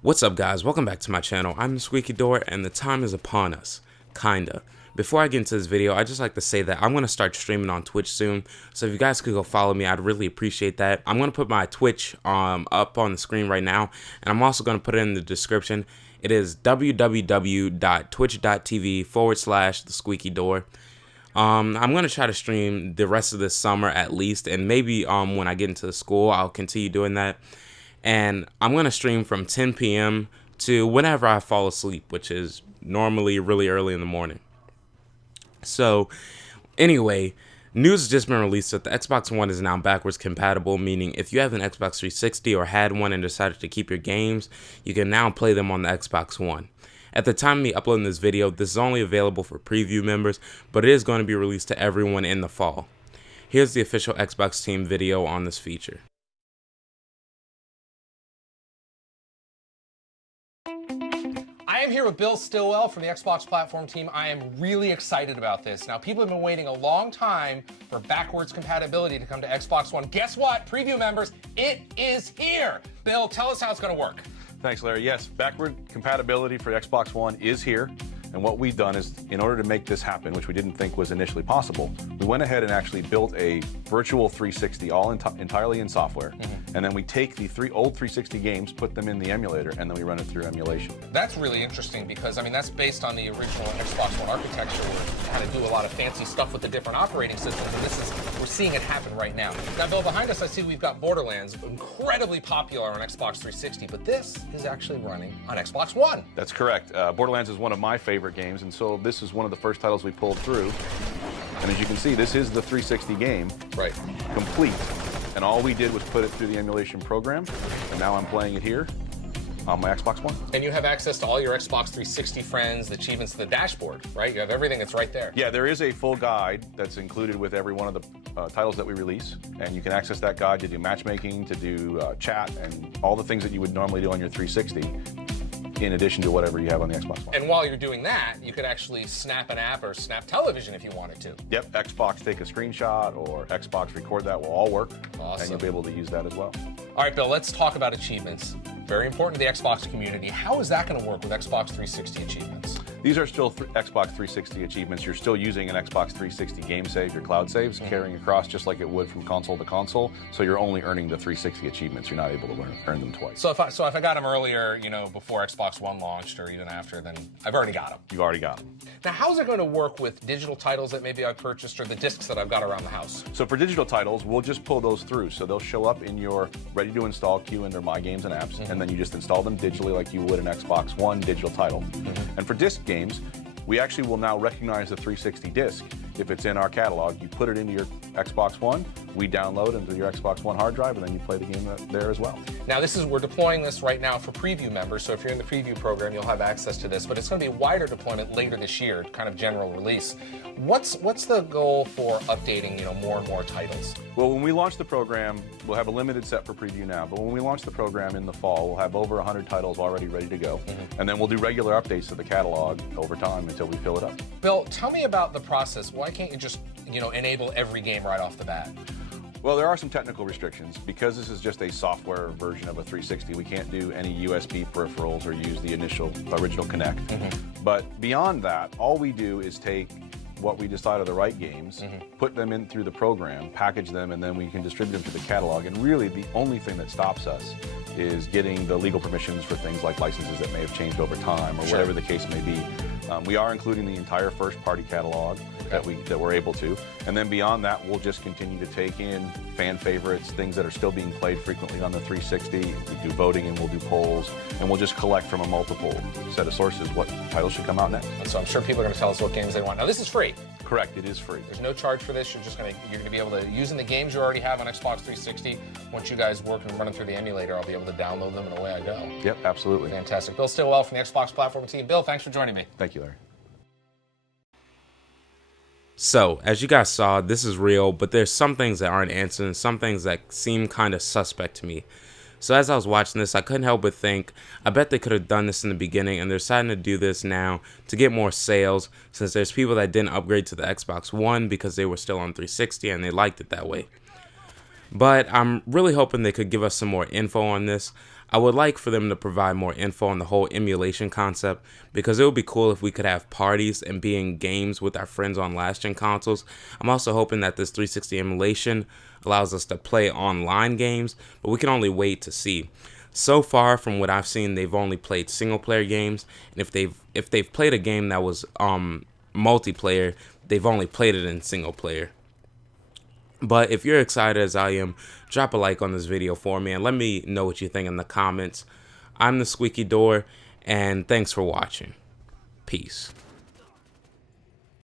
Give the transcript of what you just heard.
What's up, guys? Welcome back to my channel. I'm the Squeaky Door and the time is upon us. Kinda. Before I get into this video, I'd just like to say that I'm going to start streaming on Twitch soon, so if you guys could go follow me, I'd really appreciate that. I'm going to put my Twitch up on the screen right now, and I'm also going to put it in the description. It is www.twitch.tv/thesqueakydoor. I'm going to try to stream the rest of this summer at least, and maybe when I get into the school, I'll continue doing that. And I'm going to stream from 10 p.m. to whenever I fall asleep, which is normally really early in the morning. So, anyway, news has just been released that the Xbox One is now backwards compatible, meaning if you have an Xbox 360 or had one and decided to keep your games, you can now play them on the Xbox One. At the time of me uploading this video, this is only available for preview members, but it is going to be released to everyone in the fall. Here's the official Xbox team video on this feature. I am here with Bill Stillwell from the Xbox platform team. I am really excited about this. Now, people have been waiting a long time for backwards compatibility to come to Xbox One. Guess what, preview members, it is here. Bill, tell us how it's going to work. Thanks, Larry. Yes, backward compatibility for Xbox One is here. And what we've done is, in order to make this happen, which we didn't think was initially possible, we went ahead and actually built a virtual 360 all entirely in software. And then we take the old 360 games, put them in the emulator, and then we run it through emulation. That's really interesting because, I mean, that's based on the original Xbox One architecture where you had to do a lot of fancy stuff with the different operating systems. And we're seeing it happen right now. Now, Bill, behind us, I see we've got Borderlands, incredibly popular on Xbox 360, but this is actually running on Xbox One. That's correct. Borderlands is one of my favorite games, and so this is one of the first titles we pulled through. And as you can see, this is the 360 game, right, complete. And all we did was put it through the emulation program, and now I'm playing it here on my Xbox One. And you have access to all your Xbox 360 friends, the achievements, the dashboard, right? You have everything that's right there. Yeah, there is a full guide that's included with every one of the titles that we release, and you can access that guide to do matchmaking, to do chat, and all the things that you would normally do on your 360. In addition to whatever you have on the Xbox One. And while you're doing that, you could actually snap an app or snap television if you wanted to. Yep, Xbox take a screenshot or Xbox record that will all work. Awesome. And you'll be able to use that as well. All right, Bill, let's talk about achievements. Very important to the Xbox community. How is that going to work with Xbox 360 achievements? These are still Xbox 360 achievements. You're still using an Xbox 360 game save, your cloud saves, carrying across just like it would from console to console. So you're only earning the 360 achievements. You're not able to earn them twice. So if I got them earlier, you know, before Xbox One launched or even after, then I've already got them. You've already got them. Now, how's it going to work with digital titles that maybe I've purchased or the discs that I've got around the house? So for digital titles, we'll just pull those through. So they'll show up in your ready to install queue under My Games and Apps, and then you just install them digitally like you would an Xbox One digital title. And for disc games, we actually will now recognize the 360 disc. If it's in our catalog, you put it into your Xbox One, we download into your Xbox One hard drive, and then you play the game there as well. Now, we're deploying this right now for preview members, so if you're in the preview program, you'll have access to this, but it's going to be wider deployment later this year, kind of general release. What's the goal for updating, more and more titles? Well, when we launch the program, we'll have a limited set for preview now, but when we launch the program in the fall, we'll have over 100 titles already ready to go, and then we'll do regular updates to the catalog over time until we fill it up. Bill, tell me about the process. Why can't you just, enable every game right off the bat? Well, there are some technical restrictions. Because this is just a software version of a 360, we can't do any USB peripherals or use the original Kinect. But beyond that, all we do is take what we decide are the right games, put them in through the program, package them, and then we can distribute them to the catalog. And really, the only thing that stops us is getting the legal permissions for things like licenses that may have changed over time or whatever the case may be. We are including the entire first-party catalog that we're able to, and then beyond that, we'll just continue to take in fan favorites, things that are still being played frequently on the 360. We do voting and we'll do polls, and we'll just collect from a multiple set of sources what titles should come out next. And so I'm sure people are going to tell us what games they want. Now, this is free. Correct, it is free. There's no charge for this. You're going to be able to, using the games you already have on Xbox 360, once you guys work and run them through the emulator, I'll be able to download them and away I go. Yep, absolutely. Fantastic. Bill Stillwell from the Xbox platform team. Bill, thanks for joining me. Thank you, Larry. So, as you guys saw, this is real, but there's some things that aren't answered and some things that seem kind of suspect to me. So as I was watching this, I couldn't help but think, I bet they could have done this in the beginning, and they're starting to do this now to get more sales, since there's people that didn't upgrade to the Xbox One because they were still on 360 and they liked it that way. But I'm really hoping they could give us some more info on this. I would like for them to provide more info on the whole emulation concept, because it would be cool if we could have parties and be in games with our friends on last-gen consoles. I'm also hoping that this 360 emulation allows us to play online games, but we can only wait to see. So far, from what I've seen, they've only played single-player games, and if they've played a game that was multiplayer, they've only played it in single-player. But if you're excited as I am, drop a like on this video for me and let me know what you think in the comments. I'm the Squeaky Door, and thanks for watching. Peace.